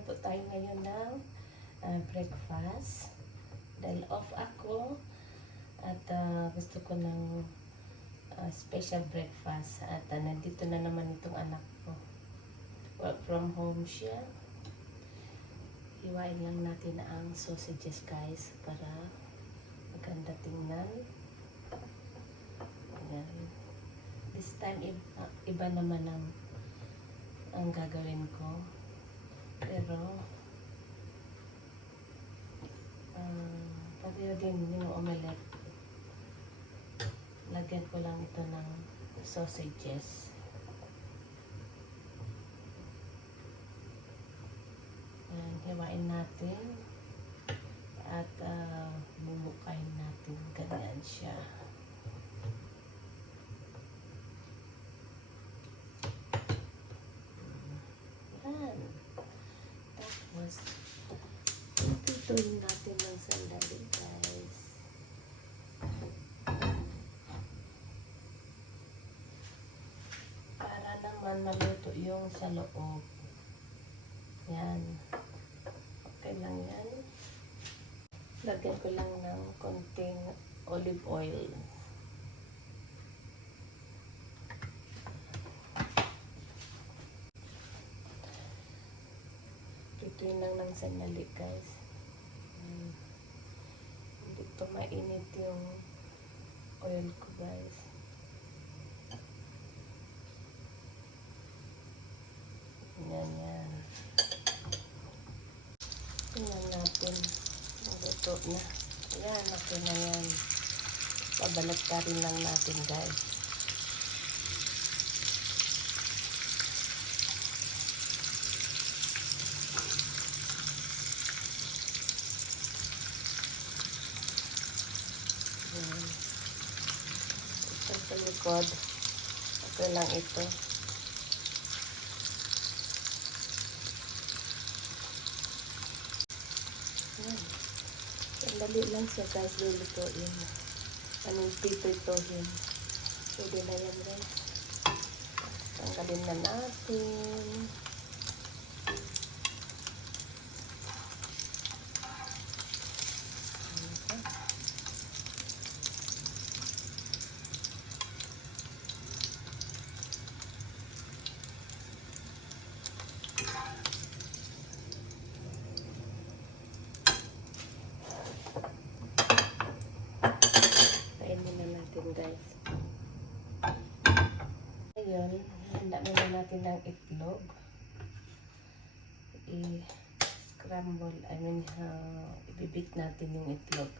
magluto tayo ngayon ng ah, breakfast. Dahil off ako at ah, gusto ko ng ah, special breakfast. At ah, nandito na naman itong anak ko. Work from home siya. Hiwain lang natin ang sausages guys para maganda tingnan. Ayan. This time iba, iba naman ang ang gagawin ko. Pero um, pareho din yung omelette. Lagyan ko lang ito ng sausages. Ayan, hiwain natin. At uh, bumukain natin. Ganyan siya. Yan. Tapos, pipituin natin ng sandali, guys. Para naman maluto yung sa loob. Yan. Okay lang yan. Lagyan ko lang ng konting olive oil. Pituin lang ng sandali, guys. To mainit yung oil ko, guys. Yan, yan. Tingnan natin. Naluto na. Yan, okay na yan. Pabalat ka rin lang natin, guys. Yan. Ito sa likod. Okay lang ito. Yan. Sandali lang siya guys, lulutuin. Anong pipituhin. Pwede na yan guys. Tanggalin na natin. Ayan. Kainin na natin guys. Ngayon, handa muna natin ng itlog. I-scramble, I mean, uh, ibibit natin yung itlog.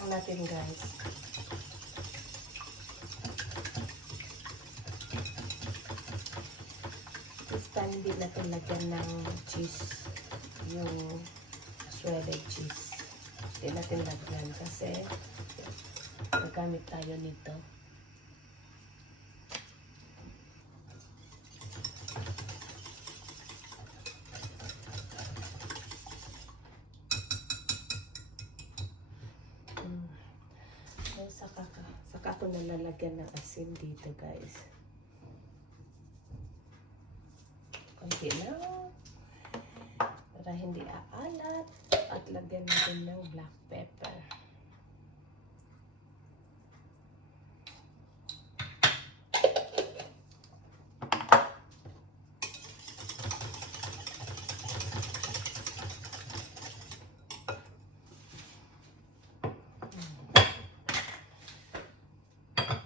Lang natin guys. This time, hindi natin lagyan ng cheese. Yung shredded cheese. Hindi natin lagyan kasi nagamit tayo nito. Saka ko nalalagyan ng asin dito, guys. Konti lang. Para hindi aalat. At lagyan natin ng black pepper.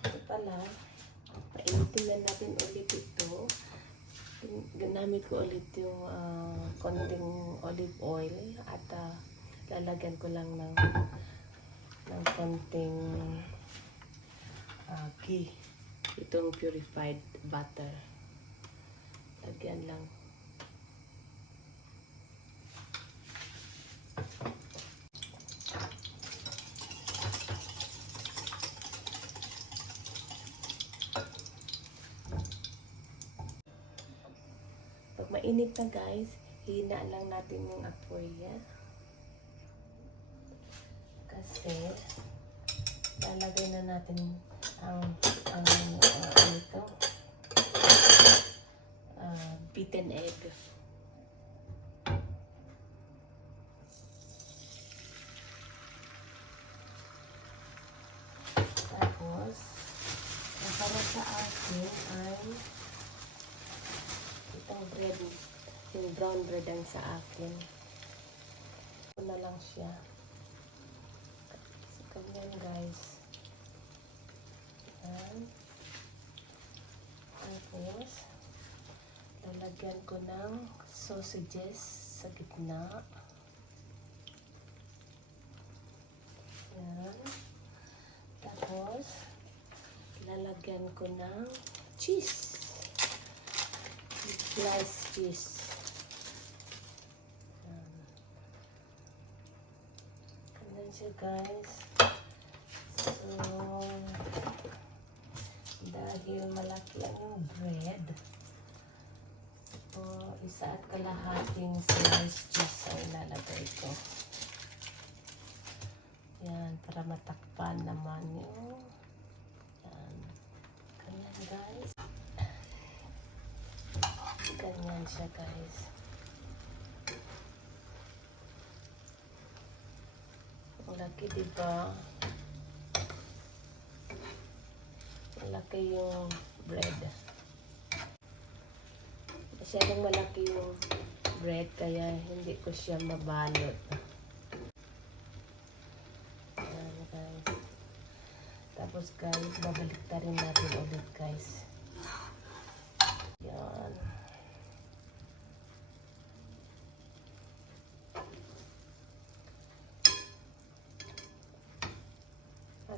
Ito pala, na natin ulit ito. Ginamit ko ulit yung ah, konting olive oil at ah, lalagyan ko lang ng ng konting ah, ghee. Itong purified butter. Lagyan lang. Mainit na guys, hina lang natin yung apoy yan. Kasi, lalagay na natin ang, ang, uh, ito, ah, beaten egg. Tapos, para sa akin ay itong bread, yung brown bread ang sa akin. Ito na lang siya. So, ganyan guys. Yan. Tapos, lalagyan ko ng sausages sa gitna. Yan. Tapos, lalagyan ko ng cheese. Sliced cheese. Yan. Ganyan siya guys. So, dahil malaki ang yung bread, so, isa at kalahating sliced cheese ang ilalagay ko. Yan, para matakpan naman yung yan. Ganyan guys. Ganyan siya guys. Ang laki diba? Malaki yung bread. Masyadong malaki yung bread kaya hindi ko siya mabalot. Ayan guys. Tapos guys, babalik ta rin natin ulit guys. Yan.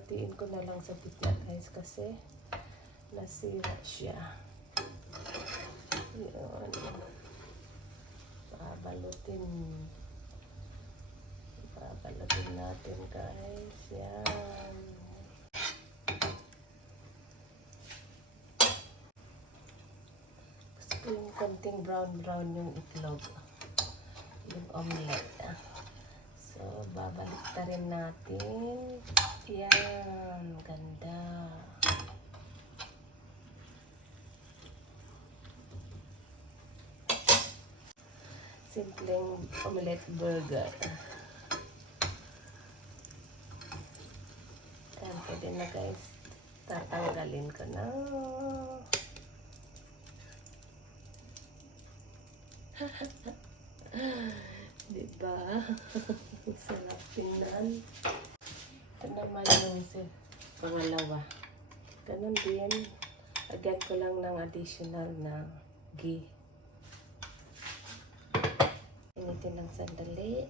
Hatiin ko na lang sa gitna guys kasi nasira siya. Yan. Babalutin. Babalutin natin guys. Yan. Gusto ko yung konting brown-brown yung itlog. Yung omelette. So, babalik ta rin natin. Yan. Ganda. Simpleng omelette burger. Yan, pwede na guys. Tatanggalin ko na. diba? Sarap tingnan. Ito naman yung pangalawa. Ganon din. Lagyan ko lang ng additional na ghee. Initin ng sandali.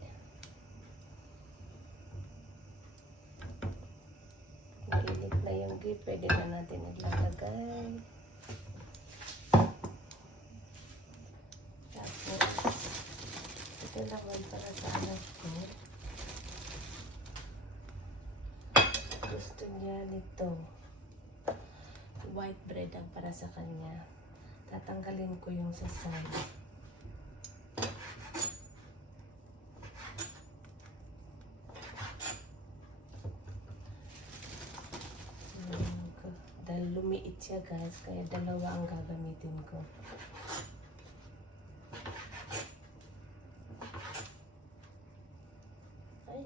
Mainit na yung ghee, pwede na natin ilalagay. Tapos, ito naman para sa anak ko. Gusto niya nito. White bread ang para sa kanya. Tatanggalin ko yung sa side. Ayan ko. Dahil lumiit siya guys, kaya dalawa ang gagamitin ko. Ay.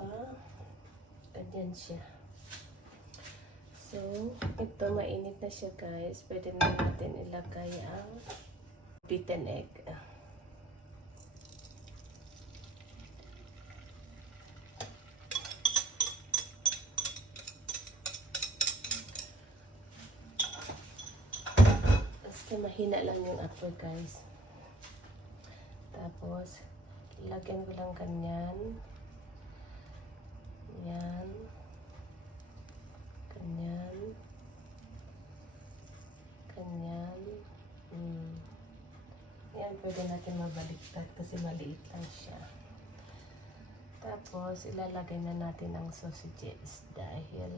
Ah, ganyan siya. So, ito mainit na siya guys. Pwede na natin ilagay ang beaten egg. Basta mahina lang yung apoy guys. Tapos, ilagyan ko lang ganyan. Yan. Ganyan. Ganyan. Mm. Yan, pwede natin mabaliktad kasi maliit lang siya. Tapos, ilalagay na natin ang sausages dahil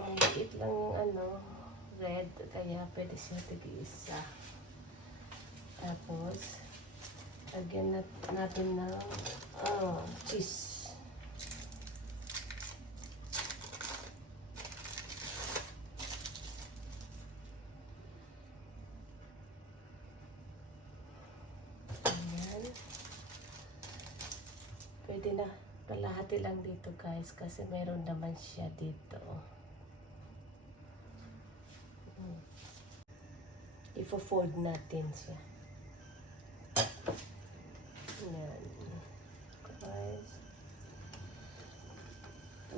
Maliit lang yung ano, red. Kaya pwede siya tig-isa. Tapos, lagyan nat natin ng ah, cheese. Ayan. Pwede na. Kalahati lang dito guys kasi meron naman siya dito. Hmm. Ifo-fold natin siya. Ayan. Guys.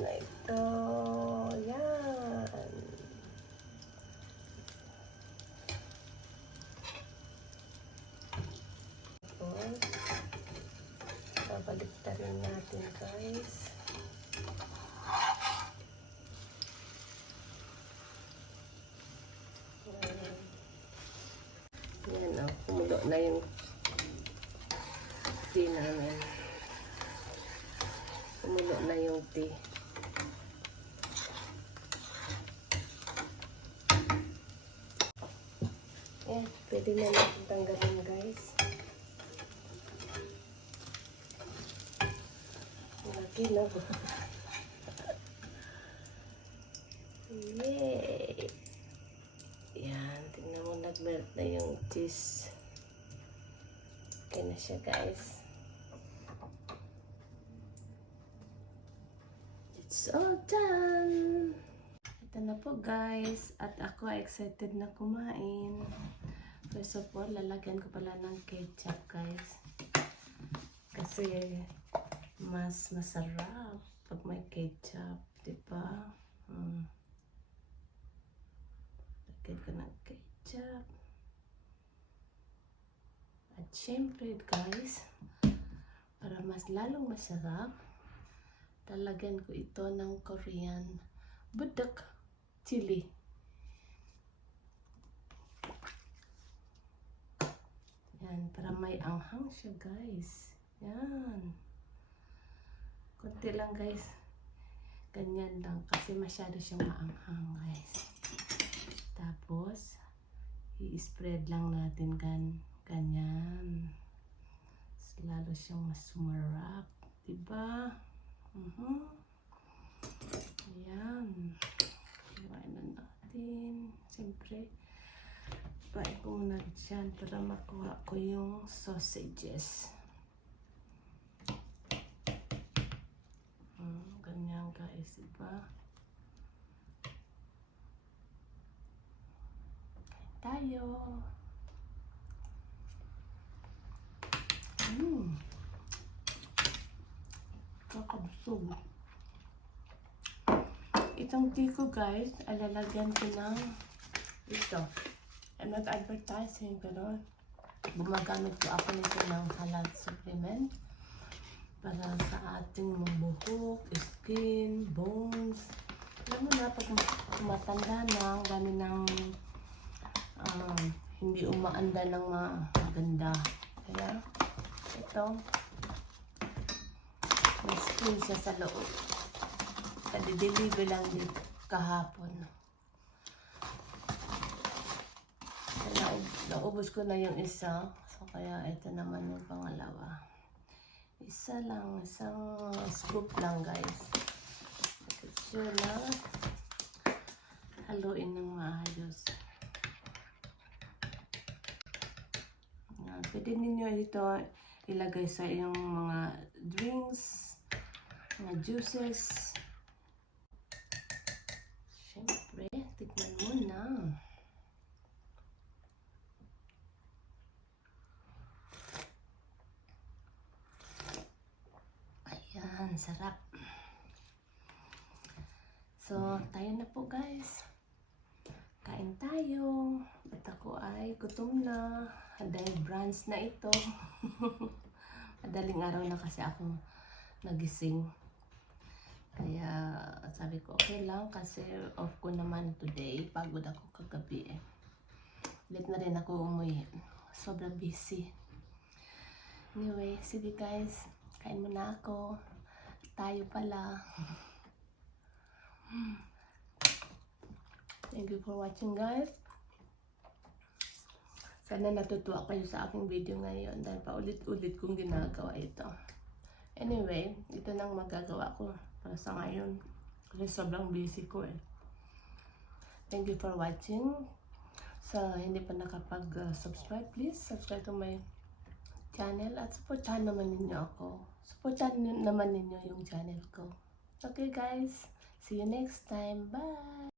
Na ito. Yan. Tapos, babalik rin natin guys. Ayan. Yan o, kumulo na yung tea namin. Kumulo na yung tea. Yan, pwede na natin tanggalin guys. Lagi na? Yay! Yan, tingnan mo nag-melt na yung cheese. Okay na siya guys. It's all done! Ito na po guys. At ako excited na kumain. First of all, lalagyan ko pala ng ketchup guys. Kasi mas masarap pag may ketchup, di ba? Mm. Lagyan ko ng ketchup. At syempre guys, para mas lalong masarap, talagyan ko ito ng Korean budak chili. Yan, para may anghang siya guys. Yan. Kunti lang guys. Ganyan lang kasi masyado siyang maanghang guys. Tapos, i-spread lang natin gan ganyan. Mas Lalo siyang mas sumarap. Diba? Mhm. Ayan. Iwain na natin. Siyempre, pain ko muna dyan para makuha ko yung sausages. Mm, ganyan guys, diba? Tayo. Kakabusog. Itong tea ko guys, alalagyan ko ng ito. I'm not advertising pero gumagamit po ako nito ng halal supplement para sa ating buhok, skin, bones. Alam mo na, pag tumatanda na, gani ng um, hindi umaanda ng maganda. Kaya, ito, may skin siya sa loob. Kadi-deliver lang din kahapon. Naub- naubos ko na yung isa. So, kaya ito naman yung pangalawa. Isa lang, isang scoop lang guys. Make sure na haluin ng maayos. Pwede ninyo ito ilagay sa iyong mga drinks, mga juices. Siyempre, tignan mo na. Ayan, sarap. So, tayo na po guys. Kain tayo. At ako ay gutom na. Dahil brunch na ito. Madaling araw na kasi ako nagising. Kaya sabi ko okay lang kasi off ko naman today. Pagod ako kagabi eh. Late na rin ako umuwi. Sobrang busy. Anyway, sige guys. Kain muna ako. Tayo pala. Thank you for watching guys. Sana natutuwa kayo sa aking video ngayon dahil paulit-ulit kong ginagawa ito. Anyway, ito nang magagawa ko para sa ngayon. Kasi sobrang busy ko eh. Thank you for watching. Sa hindi pa nakapag-subscribe, please subscribe to my channel at supportahan naman ninyo ako. Supportahan naman ninyo yung channel ko. Okay guys, see you next time. Bye!